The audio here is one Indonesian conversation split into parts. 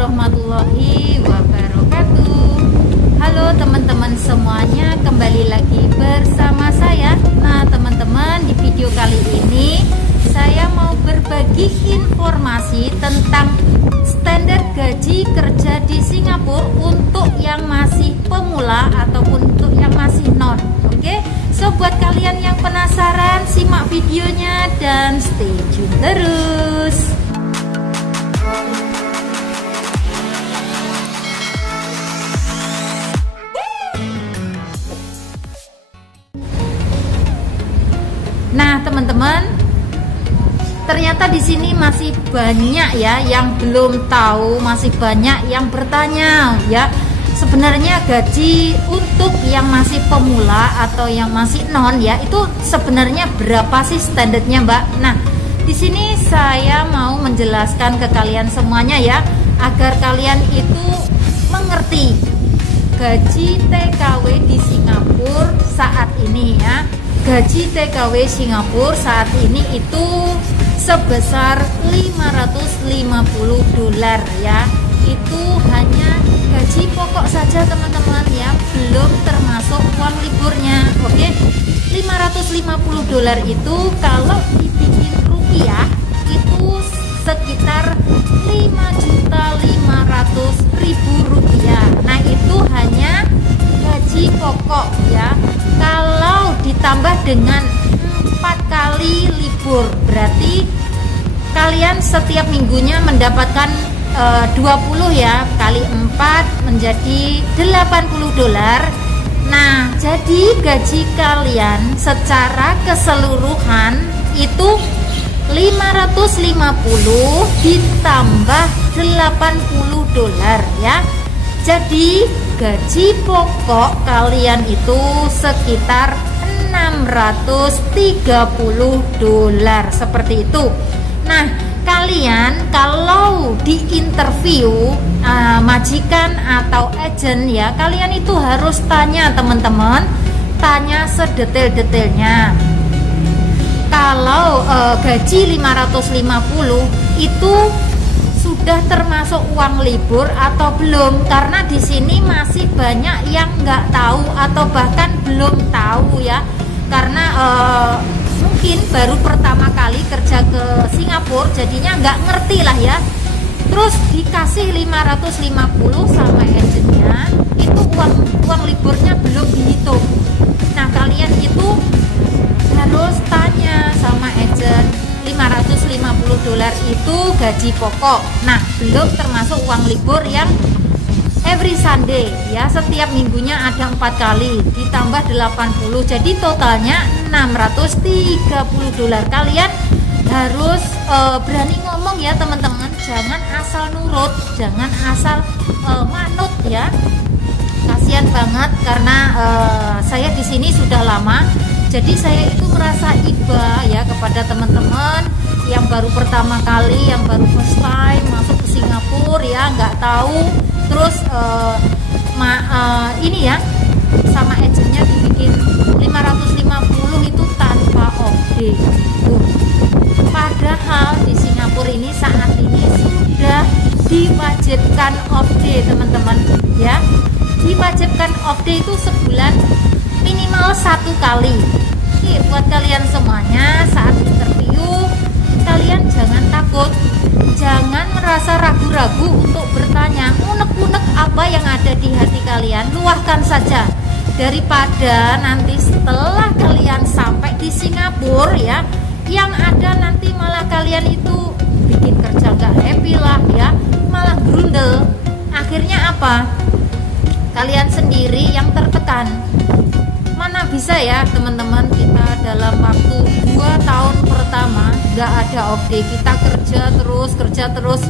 warahmatullahi wabarakatuh. Halo teman-teman semuanya, kembali lagi bersama saya. Nah teman-teman, di video kali ini saya mau berbagi informasi tentang standar gaji kerja di Singapura untuk yang masih pemula ataupun untuk yang masih non. Oke, so buat kalian yang penasaran, simak videonya dan stay tune terus. Nah teman-teman, ternyata di sini masih banyak ya yang belum tahu, masih banyak yang bertanya ya. Sebenarnya gaji untuk yang masih pemula atau yang masih non ya, itu sebenarnya berapa sih standarnya Mbak? Nah, di sini saya mau menjelaskan ke kalian semuanya ya, agar kalian itu mengerti gaji TKW di Singapura saat ini ya. Gaji TKW Singapura saat ini itu sebesar $550 ya. Itu hanya gaji pokok saja teman-teman ya, belum termasuk uang liburnya. Oke, $550 itu kalau dibikin rupiah itu sekitar 5.500.000 rupiah. Nah itu hanya gaji pokok ya. Kalau ditambah dengan 4 kali libur, berarti kalian setiap minggunya mendapatkan 20 ya, kali 4 menjadi $80. Nah jadi gaji kalian secara keseluruhan itu 550 ditambah $80 ya. Jadi gaji pokok kalian itu sekitar $630 seperti itu. Nah kalian kalau di interview majikan atau agent ya, kalian itu harus tanya teman-teman, tanya sedetail-detailnya. Kalau gaji 550 itu sudah termasuk uang libur atau belum, karena di sini masih banyak yang nggak tahu atau bahkan belum tahu ya, karena mungkin baru pertama kali kerja ke Singapura jadinya nggak ngerti lah ya. Terus dikasih 550 sama agentnya, itu uang liburnya belum dihitung. Nah kalian itu harus tanya sama agent, $550 itu gaji pokok. Nah belum termasuk uang libur yang every Sunday ya, setiap minggunya ada 4 kali ditambah 80, jadi totalnya $630. Kalian harus berani ngomong ya teman-teman, jangan asal nurut, jangan asal manut ya. Kasihan banget karena saya di sini sudah lama, jadi saya itu merasa iba ya kepada teman-teman yang baru pertama kali, yang baru first time masuk ke Singapura ya, nggak tahu. Terus ini ya, sama agentnya dibikin 550 itu tanpa off day. Padahal di Singapura ini saat ini sudah diwajibkan off day teman-teman ya. Diwajibkan off day itu sebulan minimal 1 kali. Oke, buat kalian semuanya saat interview, kalian jangan takut, jangan merasa ragu-ragu untuk bertanya, unek-unek apa yang ada di hati kalian, luahkan saja, daripada nanti setelah kalian sampai di Singapura ya, yang ada nanti malah kalian itu bikin kerja gak happy lah ya, malah grundel. Akhirnya apa? Kalian sendiri yang tertekan. Mana bisa ya teman-teman, kita dalam waktu 2 tahun pertama gak ada off day, kita kerja terus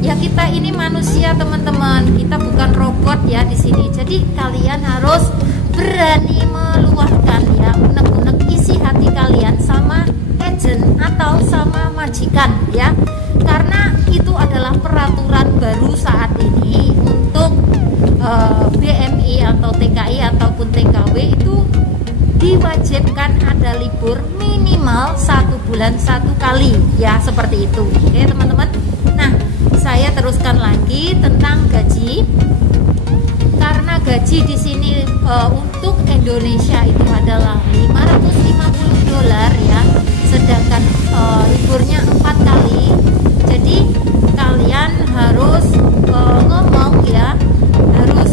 ya. Kita ini manusia teman-teman, kita bukan robot ya di sini. Jadi kalian harus berani meluahkan ya, unek-unek isi hati kalian sama agent atau sama majikan ya, karena itu adalah peraturan baru saat ini untuk BMI atau TKI ataupun TKW itu diwajibkan ada libur minimal 1 bulan 1 kali ya, seperti itu. Oke teman-teman. Nah saya teruskan lagi gaji, karena gaji di sini untuk Indonesia itu adalah $550 ya, sedangkan liburnya 4 kali. Jadi kalian harus ngomong ya, harus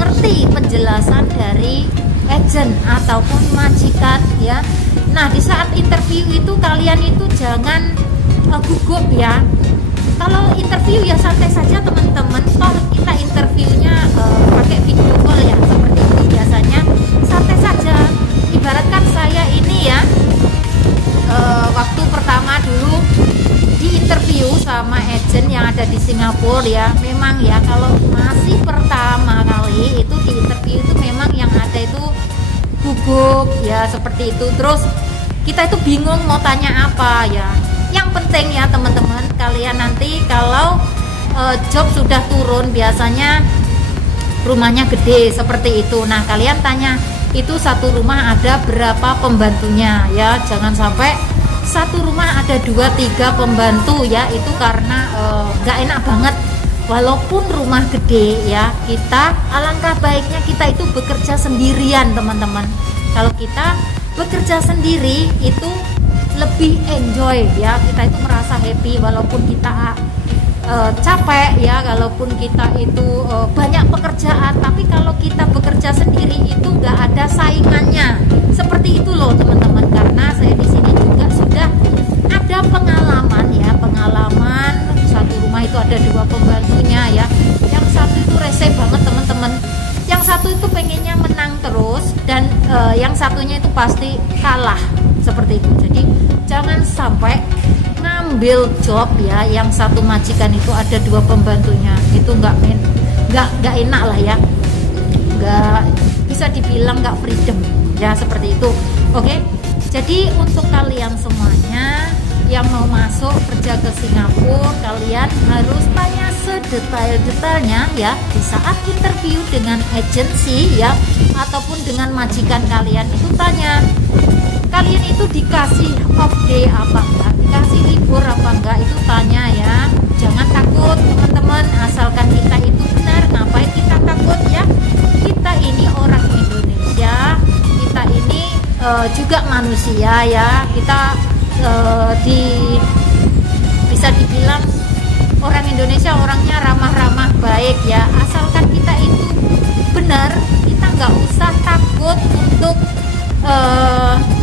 ngerti penjelasan dari agent ataupun majikan ya. Nah, di saat interview itu kalian itu jangan gugup ya. Kalau interview ya santai saja teman-teman. Toh kita interviewnya pakai video call ya, seperti itu biasanya, santai saja. Ibaratkan saya ini ya, waktu pertama dulu di interview sama agent yang ada di Singapura ya, memang ya kalau masih pertama kali itu di interview itu memang yang ada itu gugup ya, seperti itu. Terus kita itu bingung mau tanya apa ya. Yang penting ya teman-teman, kalian nanti kalau job sudah turun, biasanya rumahnya gede seperti itu. Nah, kalian tanya itu satu rumah ada berapa pembantunya ya. Jangan sampai satu rumah ada 2-3 pembantu ya, itu karena nggak enak banget. Walaupun rumah gede ya, kita alangkah baiknya kita itu bekerja sendirian teman-teman. Kalau kita bekerja sendiri itu lebih enjoy ya, kita itu merasa happy walaupun kita capek ya, walaupun kita itu banyak pekerjaan, tapi kalau kita bekerja sendiri itu nggak ada saingannya, seperti itu loh teman-teman. Karena saya di sini juga sudah ada pengalaman ya, pengalaman satu rumah itu ada 2 pembantunya ya. Yang satu itu rese banget teman-teman, yang satu itu pengennya menang terus, dan yang satunya itu pasti kalah, seperti itu. Jadi jangan sampai ngambil job ya yang satu majikan itu ada 2 pembantunya, itu nggak enak lah ya, nggak bisa dibilang nggak freedom ya, seperti itu. Oke, jadi untuk kalian semuanya yang mau masuk kerja ke Singapura, kalian harus tanya sedetail-detailnya ya di saat interview dengan agensi ya, ataupun dengan majikan kalian itu tanya, kalian itu dikasih off day apa enggak, dikasih libur apa enggak, itu tanya ya. Jangan takut teman-teman, asalkan kita itu benar. Ngapain kita takut ya, kita ini orang Indonesia, kita ini juga manusia ya, kita bisa dibilang orang Indonesia orangnya ramah-ramah baik ya, asalkan kita itu benar, kita nggak usah takut untuk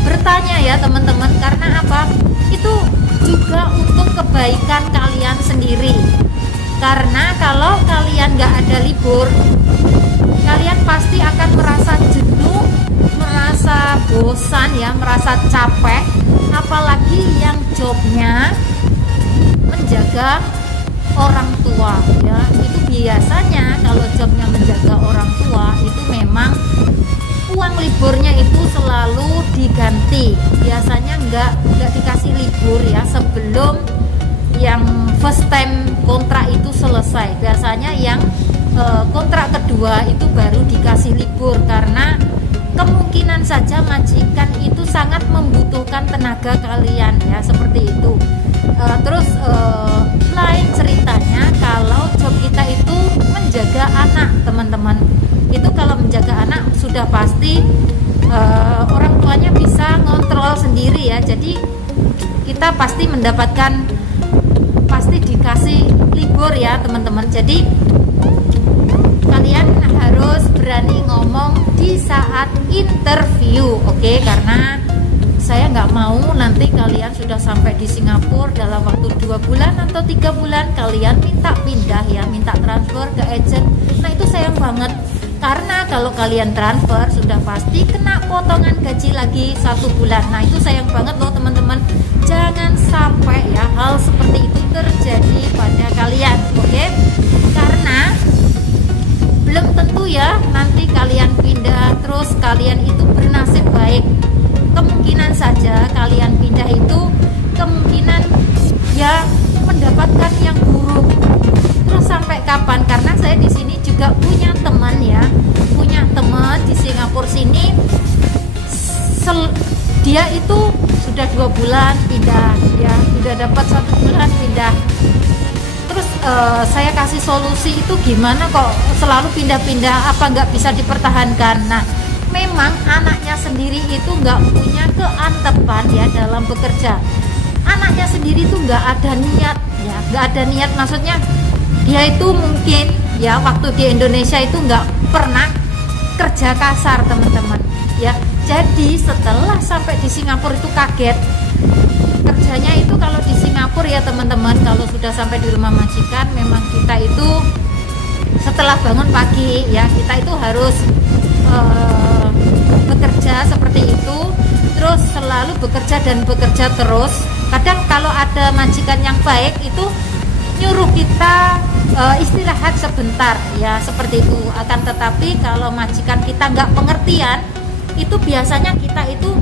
bertanya ya teman-teman. Karena apa? Itu juga untuk kebaikan kalian sendiri. Karena kalau kalian nggak ada libur, kalian pasti akan merasa jenuh, merasa bosan ya, merasa capek. Apalagi yang jobnya menjaga orang tua ya, itu biasanya kalau jobnya menjaga orang tua itu memang uang liburnya itu selalu diganti. Biasanya nggak dikasih libur ya sebelum yang first time kontrak itu selesai. Biasanya yang kontrak kedua itu baru dikasih libur, karena kemungkinan saja majikan itu sangat membutuhkan tenaga kalian ya, seperti itu. Terus lain ceritanya kalau job kita itu menjaga anak teman-teman, itu kalau menjaga anak sudah pasti orang tuanya bisa ngontrol sendiri ya. Jadi kita pasti mendapatkan, pasti dikasih libur ya teman-teman. Jadi kalian harus berani ngomong di saat interview, oke? Karena saya nggak mau nanti kalian sudah sampai di Singapura dalam waktu 2 bulan atau 3 bulan kalian minta pindah ya, minta transfer ke agent. Nah itu sayang banget, karena kalau kalian transfer sudah pasti kena potongan gaji lagi 1 bulan. Nah itu sayang banget loh teman-teman. Jangan sampai ya hal seperti itu terjadi pada kalian, oke? Karena belum tentu ya nanti kalian pindah terus kalian itu bernasib baik. Kemungkinan saja kalian pindah itu kemungkinan ya mendapatkan yang buruk. Terus sampai kapan? Karena saya di sini juga punya teman ya, punya teman di Singapura sini, dia itu sudah 2 bulan pindah ya, sudah dapat 1 bulan pindah. Terus saya kasih solusi itu gimana kok selalu pindah-pindah, apa nggak bisa dipertahankan. Nah, memang anaknya sendiri itu nggak punya keantepan ya dalam bekerja. Anaknya sendiri itu nggak ada niat ya, nggak ada niat, maksudnya dia itu mungkin ya waktu di Indonesia itu nggak pernah kerja kasar teman-teman ya. Jadi setelah sampai di Singapura itu kaget. Kerjanya itu kalau di Singapura ya teman-teman, kalau sudah sampai di rumah majikan, memang kita itu setelah bangun pagi ya, kita itu harus bekerja seperti itu, terus selalu bekerja dan bekerja terus. Kadang kalau ada majikan yang baik itu nyuruh kita istirahat sebentar ya, seperti itu. Akan tetapi kalau majikan kita nggak pengertian, itu biasanya kita itu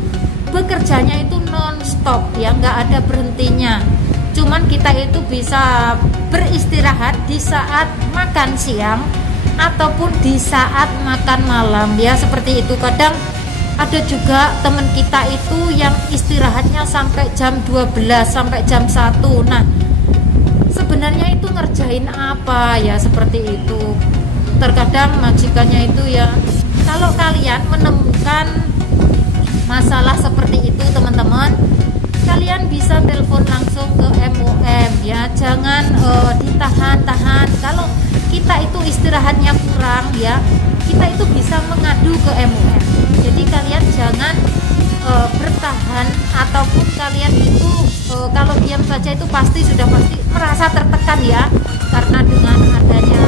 bekerjanya itu non-stop ya, nggak ada berhentinya. Cuman kita itu bisa beristirahat di saat makan siang ataupun di saat makan malam ya, seperti itu. Kadang ada juga teman kita itu yang istirahatnya sampai jam 12 sampai jam 1. Nah, sebenarnya itu ngerjain apa ya, seperti itu. Terkadang majikannya itu ya, kalau kalian menemukan masalah seperti itu teman-teman, kalian bisa telepon langsung ke MOM ya, jangan ditahan-tahan. Kalau kita itu istirahatnya kurang ya, kita itu bisa mengadu ke MOM. Jadi kalian jangan bertahan, ataupun kalian itu kalau diam saja itu pasti sudah pasti merasa tertekan ya, karena dengan adanya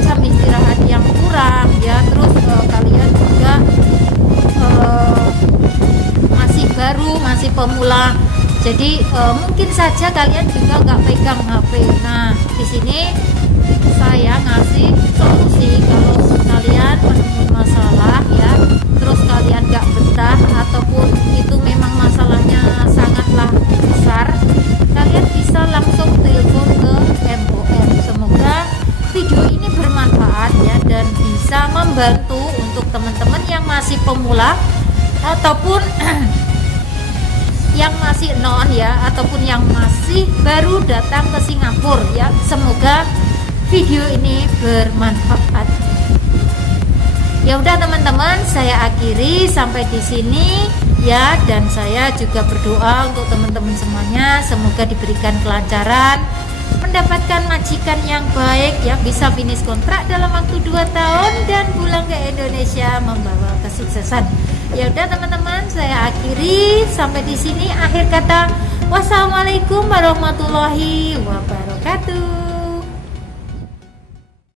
jam istirahat yang kurang ya, terus kalian juga masih baru, masih pemula, jadi mungkin saja kalian juga nggak pegang HP. Nah, di sini saya ngasih solusi kalau kalian menemukan masalah ya, terus kalian nggak betah ataupun itu memang masalahnya sangatlah besar, kalian bisa langsung telepon ke MOM. Semoga video ini bermanfaat ya, dan bisa membantu untuk teman-teman yang masih pemula ataupun yang masih non ya, ataupun yang masih baru datang ke Singapura ya. Semoga video ini bermanfaat. Ya udah teman-teman, saya akhiri sampai di sini ya, dan saya juga berdoa untuk teman-teman semuanya, semoga diberikan kelancaran, mendapatkan majikan yang baik ya, bisa finish kontrak dalam waktu 2 tahun dan pulang ke Indonesia membawa kesuksesan. Ya udah teman-teman, saya akhiri sampai di sini. Akhir kata, wassalamualaikum warahmatullahi wabarakatuh.